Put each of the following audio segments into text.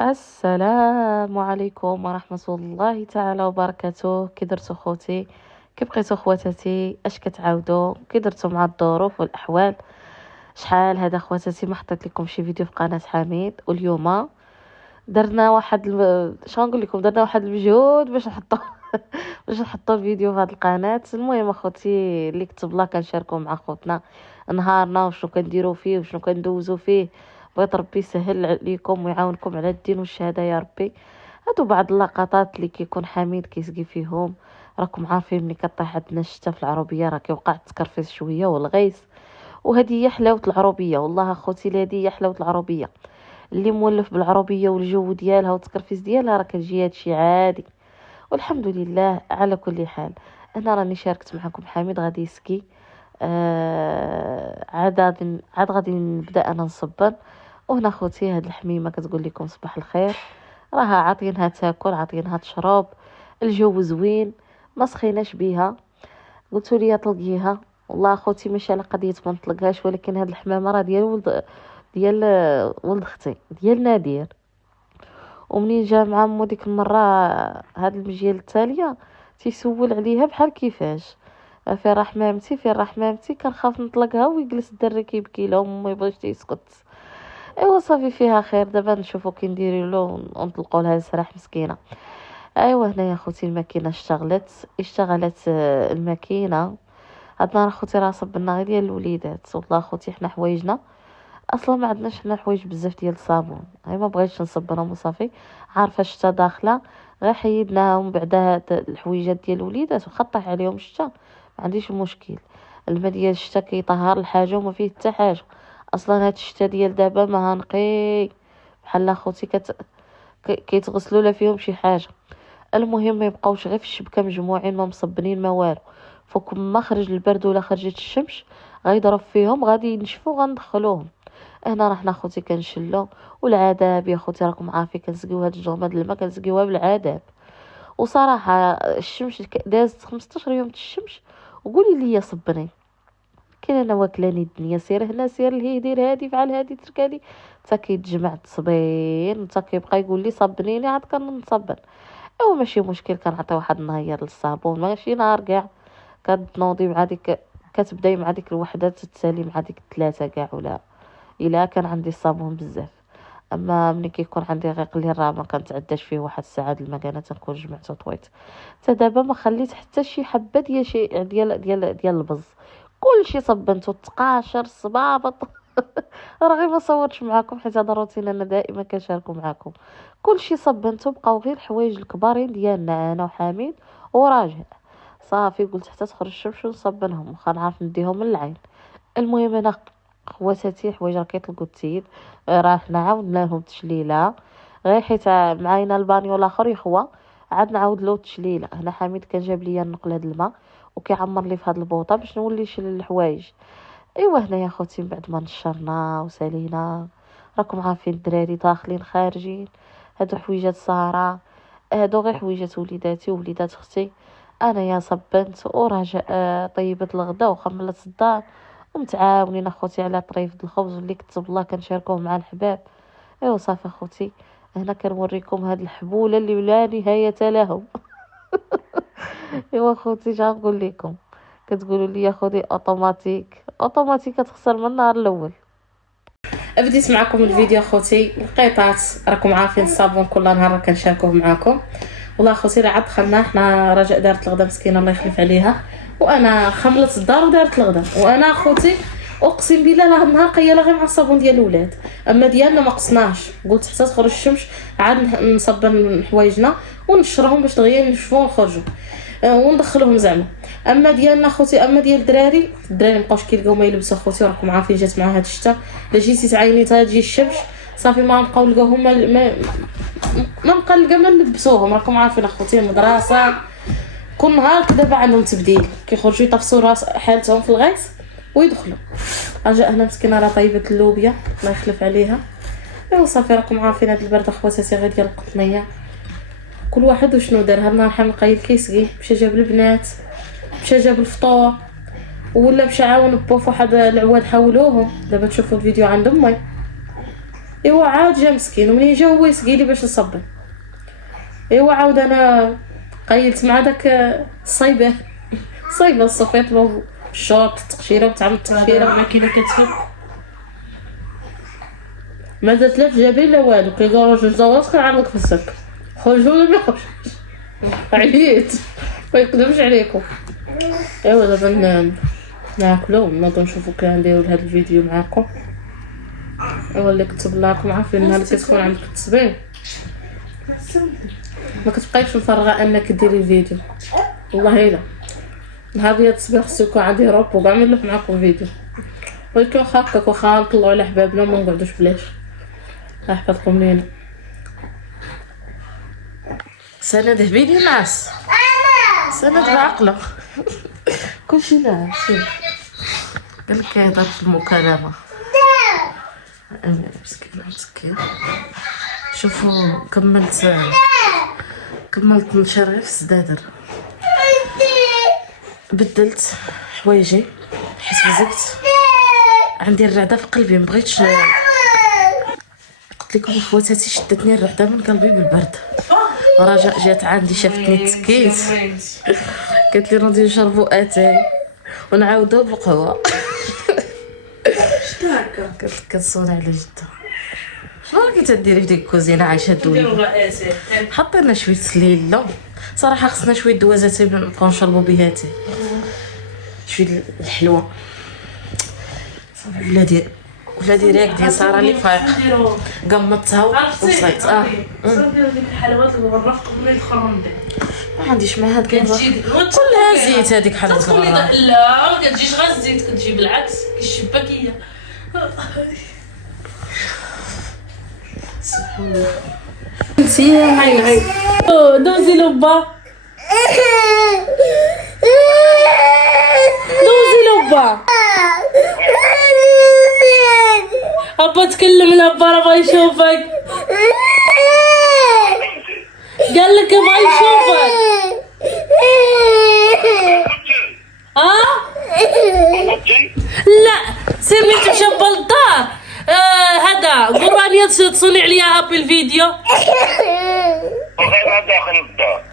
السلام عليكم ورحمة الله تعالى وبركاته. كي درتو خوتي؟ كي بقيتو خواتاتي؟ اش كتعاودوا؟ كي درتو مع الظروف والاحوال؟ شحال هذا خواتاتي ما حطيت لكم شي فيديو في قناة حميد، واليوم درنا واحد شنو نقول لكم، درنا واحد المجهود باش نحطو باش نحطو الفيديو في هذه القناة. المهم اخوتي اللي كتب الله كنشاركو مع خوتنا نهارنا وشنو كنديرو فيه وشنو كندوزو فيه. بغيت ربي يسهل عليكم ويعاونكم على الدين والشهاده يا ربي. هادو بعض اللقطات اللي كيكون حميد كيسقي فيهم. راكم عارفين ملي كطيح عندنا الشتا في العروبيه راه كيوقع التكرفيس شويه والغيس، وهذه هي حلاوه العروبيه. والله اخوتي هذه هي حلاوه العروبيه، اللي مولف بالعروبيه والجو ديالها والتكرفيس ديالها راه كتجي هادشي عادي. والحمد لله على كل حال. انا راني شاركت معكم حميد غادي يسكي. عاد غادي نبدا انا نصبن. وهنا خوتي هاد الحميمه كتقول لكم صباح الخير، راها عاطينها تاكل عاطينها تشرب، الجو زوين ما سخيناش بيها. قلتوا لي طلقيها، والله اخوتي ماشي على قضيه ما نطلقهاش، ولكن هاد الحمامه راه ديال ولد اختي ديال نادير. ومنين جا مع مو ديك المره هاد المجيال التاليه تيسول عليها بحال كيفاش فين راه حمامتي فين راه حمامتي. كنخاف نطلقها ويجلس الدري كيبكي لهم وما يبغيش يسكت. ايوا صافي فيها خير، دابا نشوفوا كي نديروا له ونطلقوا لها السراح مسكينه. ايوا هنايا خوتي الماكينه اشتغلت الماكينه. هاد النهار خوتي راه صبنا غير ديال الوليدات. والله خوتي حنا حوايجنا اصلا ما عندناش حنا حوايج بزاف ديال الصابون، هاي ما بغيتش نصبرهم وصافي. عارفه الشتا داخله، غير حيدناهم بعدا هاد الحويجات ديال الوليدات وخا طيح عليهم الشتا ما عنديش مشكل. الماء ديال الشتا كيطهر الحاجه وما فيه حتى حاجه. اصلا هاد الشتا ديال دابا ما نقي بحال اخوتي كيتغسلوا لا فيهم شي حاجه. المهم ما يبقاوش غير في الشبكه مجموعين ما مصبنين ما والو. فوق ما خرج البرد ولا خرجت الشمس غيضرب فيهم غادي ينشفوا غندخلوهم. هنا راه حنا خوتي كنشلو. والعذاب يا خوتي راكم عارفين كنسقيو هاد الجرماد الماء كنسقيوها بالعذاب. وصراحه الشمس دازت 15 يوم الشمس وقولي لي صبني. كاين انا واكلاني الدنيا، سير هنا سير لهي دير هادي فعل هادي تركالي حتى كيتجمع التصبين حتى كيبقى يقول لي صبنيني عاد كنصبن. ايوا ماشي مشكل، كنعطي واحد النهار للصابون ماشي نهار كاع. كتنوضي مع ديك كتبداي مع ديك الوحده تتسالي مع ديك الثلاثه كاع، ولا الا كان عندي الصابون بزاف. اما ملي كيكون عندي غير قليل راه ما كنتعداش فيه واحد الساعه د المكانه تنكون جمعته طويت. حتى دابا ما خليت حتى شي حبه ديال شي ديال البز. كلشي صبنته التقاشر الصبابط راه غير ما صورتش معاكم حيت هذا الروتين انا دائما كنشاركو معاكم. كلشي صبنته، بقاو غير الحوايج الكبارين ديالنا انا وحميد وراجع. صافي قلت حتى تخرج الشمس ونصبنهم واخا نعرف نديهم من العين. المهم انا خواتاتي حوايج راه كيطلقوا التيد. راه حنا عاودنا لهم تشليله غير حيت معاينا البانيو الاخر يخوى. عاد نعاود له تشليله. هنا حميد كان جاب لي نقل هاد الماء وكيعمر لي في هاد البوطه باش نولي نشيل الحوايج. ايوا هنا يا خوتي من بعد ما نشرنا وسالينا راكم عارفين الدراري داخلين خارجين. هادو حويجات ساره، هادو غير حويجات وليداتي ووليدات اختي. انا يا صبنت وراجع طيبت الغدا وخملت الدار ومتعاونين اخوتي على طريف الخبز اللي كتب الله كنشاركوه مع الحباب. ايوا صافي اخوتي هنا كنوريكم هاد الحبوله اللي لا نهايه لهم. ايوا اخوتي شنو نقول لكم، كتقولوا لي يا خودي اوتوماتيك اوتوماتيك كتخسر من النهار الاول. بديت معكم الفيديو اخوتي القيطات. راكم عارفين الصابون كل نهار كنشاركوه معكم. والله اخوتي راه عاد دخلنا حنا رجاء دارت الغدا مسكينه الله يخلف عليها، وانا خملت الدار ودارت الغدا. وانا اخوتي اقسم بالله لا النهار قيله غير مع الصابون ديال الاولاد. اما ديالنا ما قصناش، قلت حتى تخرج الشمس عاد نصبن حوايجنا ونشرهم باش دغيا نشفوا ونخرجوا وندخلهم زعما. اما ديالنا خوتي اما ديال الدراري مابقاوش كيلقاو ما يلبسوا خوتي. راكم عارفين جات مع هاد الشتا الا جيتي تعايني تجي الشمس صافي ما نبقاو نلقاوهم ما نبقى نلقى ما نلبسوهم. راكم عارفين اخوتي المدرسه كل نهار دابا عندهم تبديل كيخرجوا يطفسوا راس حالتهم في الغيط ويدخلوا. رجاء هنا مسكينه راه طيبه اللوبيا الله يخلف عليها. ايوا صافي راكم عارفين هاد البرد اخواتاتي غير ديال القطنيه. كل واحد وشنو دار. هاد النهار حامل قايل كيسقي مشى جاب البنات مشى جاب الفطور ولا مشى عاون بوف واحد العواد حاولوهم. دابا تشوفوا الفيديو عند امي. ايوا عاود جا مسكين، ومنين جا هو يسقيلي باش نصبر. ايوا عاود انا قيلت مع داك الصيبه الصفيط بالشوط التقشيره وتعمل التقشيره الماكينه كتفك ما درت لا في جابي لا والو. كيقولوا جوج دوات كنعرضك في السك خرجوا ولا ما خرجوش. عييت ما يقدمش عليكم. ايوا دابا ناكلو ونوضو نشوفو كي نديرو هاد الفيديو معاكم. ايوا اللي كتب لكم عارفين نهار اللي كتكون عندك التصبيح ما كتبقايش مفرغه انك ديري الفيديو. والله الا نهار ديال التصبيح خصو يكون عندي روب وكاع نلوح معاكم فيديو. ولكن واخا هكاك واخا نطلعو على حبابنا وما نقعدوش بلاش. الله يحفظكم لينا. سند هبيلي ناس سند بعقله كلشي ناس قالك كيهضر في المكالمه. مسكين شوفوا كملت نشري في السدادر. بدلت حوايجي حيت فزقت عندي الرعده في قلبي. مبغيتش قلت لكم خواتاتي شدتني الرعده من قلبي بالبرد. ورجاء جات عندي شافتني تسكيت قالت لي نوضي نشربوا اتاي ونعاودو بقهوه. شتا هكا قلت كتصوني على جده. شنو راكي تديري في ديك الكوزينه عايشه الدوله؟ حطينا شويه سليله صراحه خصنا شويه دوازات نبقاو نشربوا بها تاي شويه الحلوه. صافي ولادي راك ديال ساره اللي فايق قمطتها وصيت. صافي ديك الحلوات اللي بالرفق قبل يدخلهم ما عنديش مع هاد كلها زيت. هذيك حلوه الغرام لا ما كتجيش غير الزيت كتجي بالعكس كيشبكيه. سبحان الله. هاي دوزي لبا لبا ابا تكلم لبا راه بغا يشوفك. قال لك بغا يشوفك. لا سيرني تمشى بالدار. هذا قول راني تصوني عليا بالفيديو.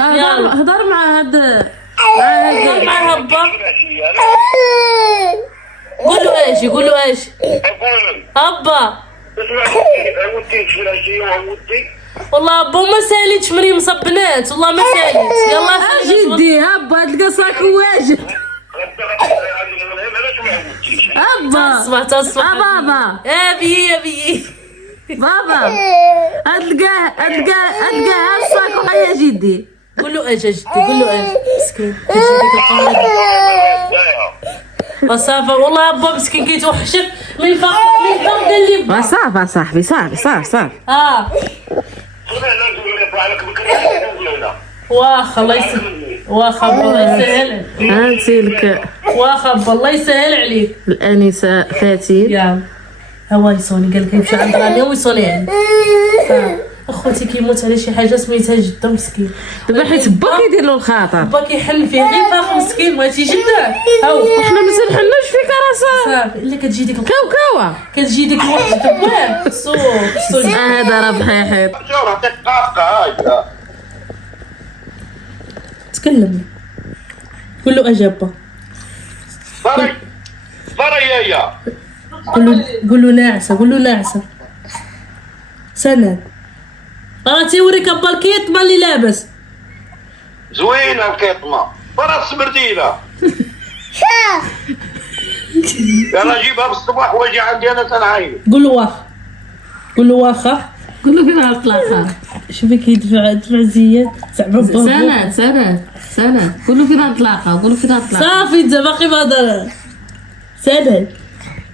هضر مع هاد مع هبا قول له ايش هبا. والله هبا ما ساليتش مريم صبنات والله ما ساليت. يلا جدي هبا تلقى صاك واجد. هبا بابا ابي بابا اتلقى الصاك ويا جدي. قول له ايش جدي قول له ايش مسكين وصافا والله هبا مسكين كيتوحشك من فوق قال لي صافا صاحبي صافي واخا الله يسهل. واخا الله يسهل هانتي لك. واخا الله يسهل عليك. الانسه فاتن يا هو يصوني قال لك يمشي عند رانيا ويصوني يعني. اخوتي كيموت على شي حاجه سميتها جده مسكين. دابا حيت با كيدير له الخاطر با كيحل فيه غير فاخ مسكين بغيتي جده. هاو حنا ما تنحلوش فيك راه صافي الا كتجي ديك كاوكاوه كتجي ديك الوقت دباه خصو هذا راه بحيحيط. تكلم قول له اجابه. قول له ناعسه سند. راه تيوريك با الكيطمه اللي لابس زوينه الكيطمه برا السبرديله. يلا جيبها بالصباح واجي عندي انا تنعاين. قول له واخا قول له فين الطلاقه. شوفي كيدفع زياد زعما سند قول له فين الطلاقه صافي انت باقي ما هضر. سند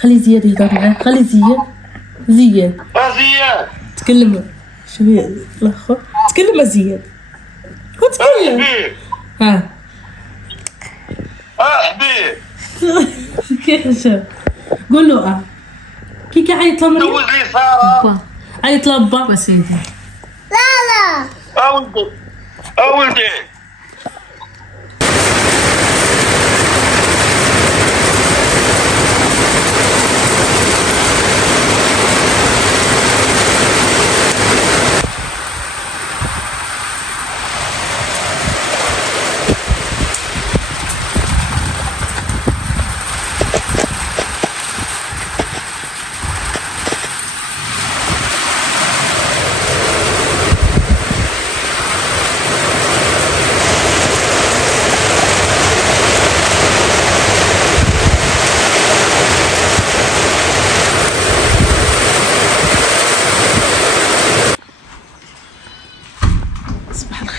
خلي زياد يهضر معاه. خلي زياد تكلم. شوفي الاخر تكلم زياد وتكلم. ها حبيب كيف قول له كي كيعيط له دوز لي ساره عيط لبا وسيدي. ولدي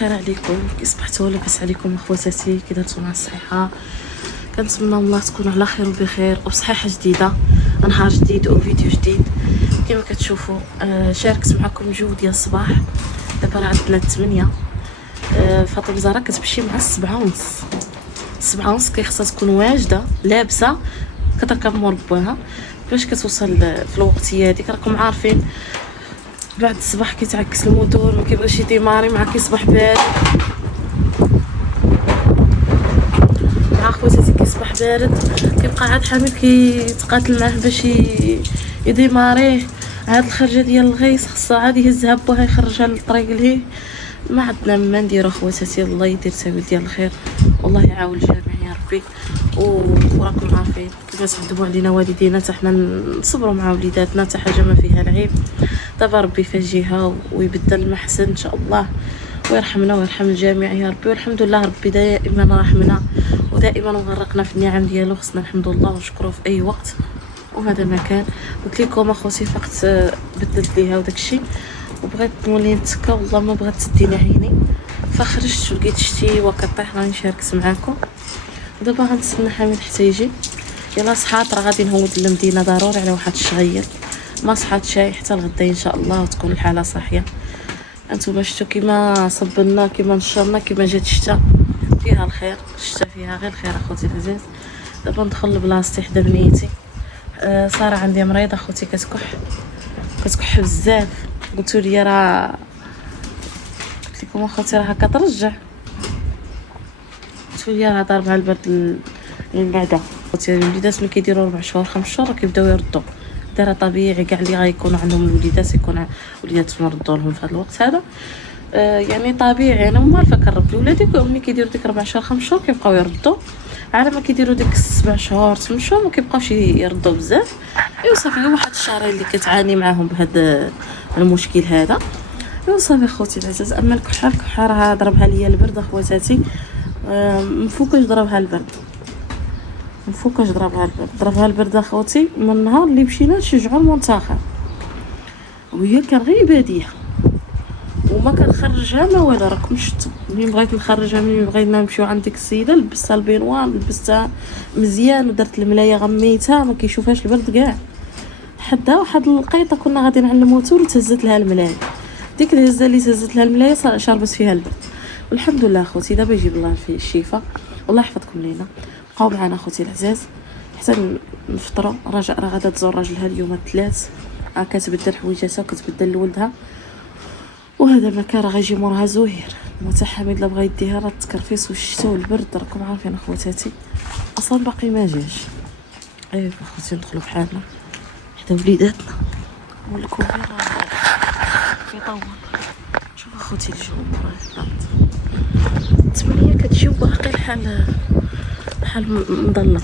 الخير عليكم، كي صبحتوا لاباس عليكم اخواتاتي، كي درتو مع الصحه؟ كنتمنى الله تكونوا على خير وبخير وبصحه جديده، نهار جديد وفيديو جديد. كما كتشوفوا شاركت معكم جو ديال الصباح. دابا راه عندنا 8. فاطمه زهره كتمشي مع 7:30. 7:30 كيخصها تكون واجده لابسه كتركب مور بوها باش كتوصل في الوقتيه هذيك. راكم عارفين بعد الصباح كيتعكس الموتور، ما كيبغيش يديماري مع كيصبح بارد. مع خواتاتي كيصبح بارد كيبقى عاد حامل كيتقاتل معاه باش يديماريه. هاد الخرجه ديال الغيس خصها عاد يهزها بوها يخرجها للطريق لهيه. ما عندنا ما نديرو خواتاتي، الله يدير سبيل ديال الخير والله يعاون الجميع يا ربي. وراكم عارفين كيفاش تعذبوا علينا والدينا، حتى حنا نصبروا مع وليداتنا، حتى حاجه ما فيها العيب. دابا ربي يفجيها ويبدل المحسن ان شاء الله، ويرحمنا ويرحم الجميع يا ربي. والحمد لله ربي دائما رحمنا ودائما مغرقنا في النعم ديالو، خصنا الحمد لله ونشكروه في اي وقت. وهذا ما كان. قلت لكم اخوتي فقط بدلت ليها وداكشي وبغيت نولي نتسكى، والله ما بغات تديني عيني فخرجت ولقيت شتي وكطيح راني شاركت معاكم. دابا غنتسنى حميد حتى يجي. يلا صحات راه غادي نهود للمدينه ضروري على واحد الشغيل، ما صحات شاي حتى الغدا ان شاء الله وتكون الحاله صاحيه. انتم شفتوا كيما صبلنا كيما نشرنا كيما جات الشتا فيها الخير، الشتا فيها غير الخير اخوتي العزاز. دابا ندخل لبلاصتي حدا بنيتي. ساره عندي مريضه اخوتي كتكح بزاف. قلتوا لي راه قلت لكم اخوتي راه كترجع، قلتوا لي راه ضاربها البرد المعده. اخوتي الوليدات ملي كيديروا 4 شهور 5 شهور كيبداو يردوا، دايره طبيعي كاع اللي غيكونوا عندهم الوليدات يكون وليداتهم نردوا لهم في هذا الوقت هذا. يعني طبيعي. انا موالفه كنربي ولادي ملي كيديروا ديك 4 شهور 5 شهور كيبقاو يردوا، على ما كيديروا ديك 7 شهور 8 شهور ما كيبقاوش يردوا بزاف. ايوا صافي واحد الشهرين اللي كتعاني معاهم بهذا المشكل هذا. ايوا صافي خوتي العزاز. اما الكحه راه ضربها ليا البرد اخواتاتي، مفوكاش ضربها البرد، ضربها البرد اخوتي من النهار اللي مشينا نشجعوا المنتخب، وهي كان غير باديه وما كنخرجها ما والو. راكم شفتوا ملي بغيت نخرجها، ملي بغينا نمشيو عند ديك السيده لبستها البينوار لبستها مزيان ودرت الملايه غميتها ما كيشوفهاش البرد كاع. حدا واحد القيطه كنا غادي نعلمو تور وتهزت لها الملايه، ديك الهزه اللي تهزت لها الملايه شربت فيها البرد. والحمد لله اخوتي دابا يجيب الله فيه الشفاء والله يحفظكم لينا. بقاو معنا اخوتي العزاز حتى نفطروا. رجاء راه غادا تزور راجلها اليوم الثلاث، كتبدل حويجاتها وكتبدل لولدها، وهذا ما كان راه غيجي مورها زهير متحمد لا بغا يديها راه التكرفيس والشتا والبرد. راكم عارفين اخواتاتي اصلا باقي ما جاش. ايوا اخوتي ندخلوا بحالنا حتى وليداتنا ولكم غير كيطول. شوف اخوتي الجو راه 8 كتجي باقي الحال مظلم.